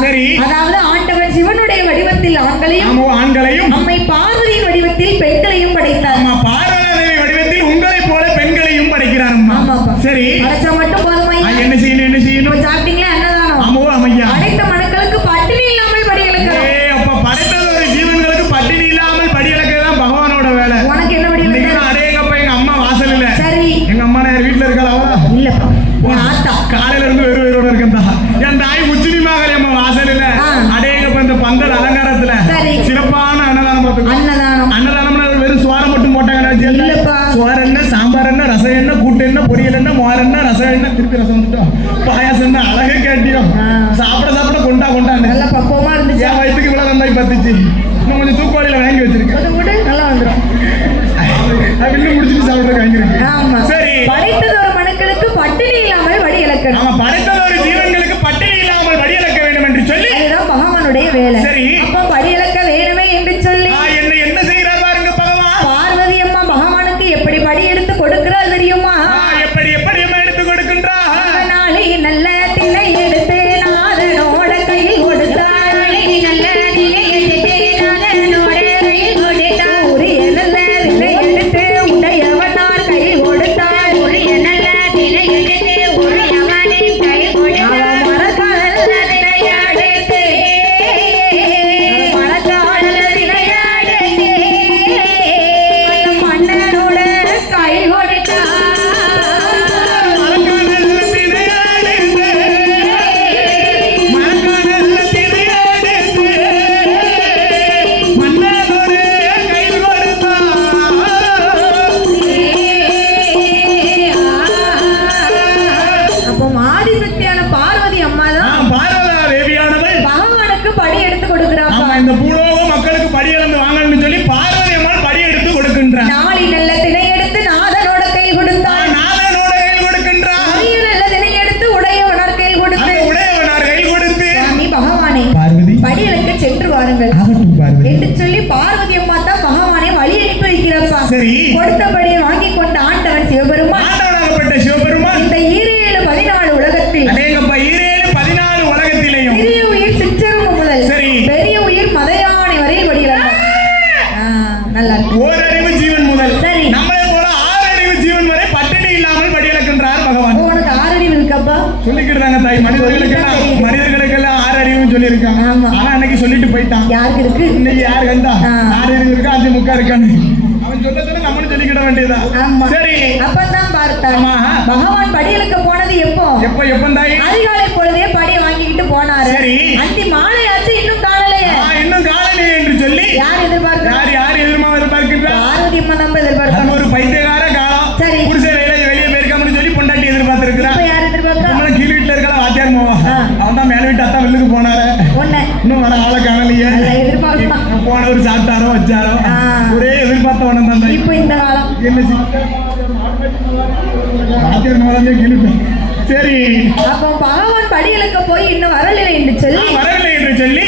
சரி. அதாவது வாங்கிருக்கீங்க சரி. படைத்ததொரு மனுக்களுக்கு பட்டினி இல்லாமல் வழி இலக்கணம் இந்த பூலோக மக்களுக்கு படி இழந்து வாங்கணும்னு சொல்லி பார்வதி அம்மாள் படி எடுத்து கொடுக்கின்றார். நாளை நல்ல திணை எடுத்து நாதனோட கை கொடுத்தார் நாதனோட கை கொடுக்கின்றார். நல்ல திணை எடுத்து உடையவனார் கை கொடுத்து. உடையவனார் கை கொடுத்து. நீ பகவானே பார்வதி. படியலுக்கு சென்று வாருங்கள். என்று சொல்லி பார்வதி அம்மா தான் பகவானை வழி அனுப்பி வைக்கிறப்பா சரி. கொடுத்த சொல்லியிருக்கான் ஆனா அன்னைக்கு சொல்லிட்டு போயிட்டான். யாருக்கு இருக்கு? இன்னைக்கு யாரு கண்டா? யாரு இருக்கா? அஞ்சு முக்கா இருக்கான்னு அவன் சொன்னதுல சொல்லிக்கிட வேண்டியதான் அப்பதான் பார்த்தான் பகவான் படிகளுக்கு போனது எப்போ? எப்போ எப்பந்தாய் அதிகாலை பொழுதே படி வாங்கிக்கிட்டு போனாரு. சரி. அந்தி இன்னும் வர ஆளை காணலையே. போனவர் சாப்பிட்டாரோ வச்சாரோ? ஒரே எதிர்பார்த்த உடனே தான் இப்போ இந்த காலம். சரி. அப்போ பாவன் படிகளுக்கு போய் இன்னும் வரல என்று சொல்லி வரல என்று சொல்லி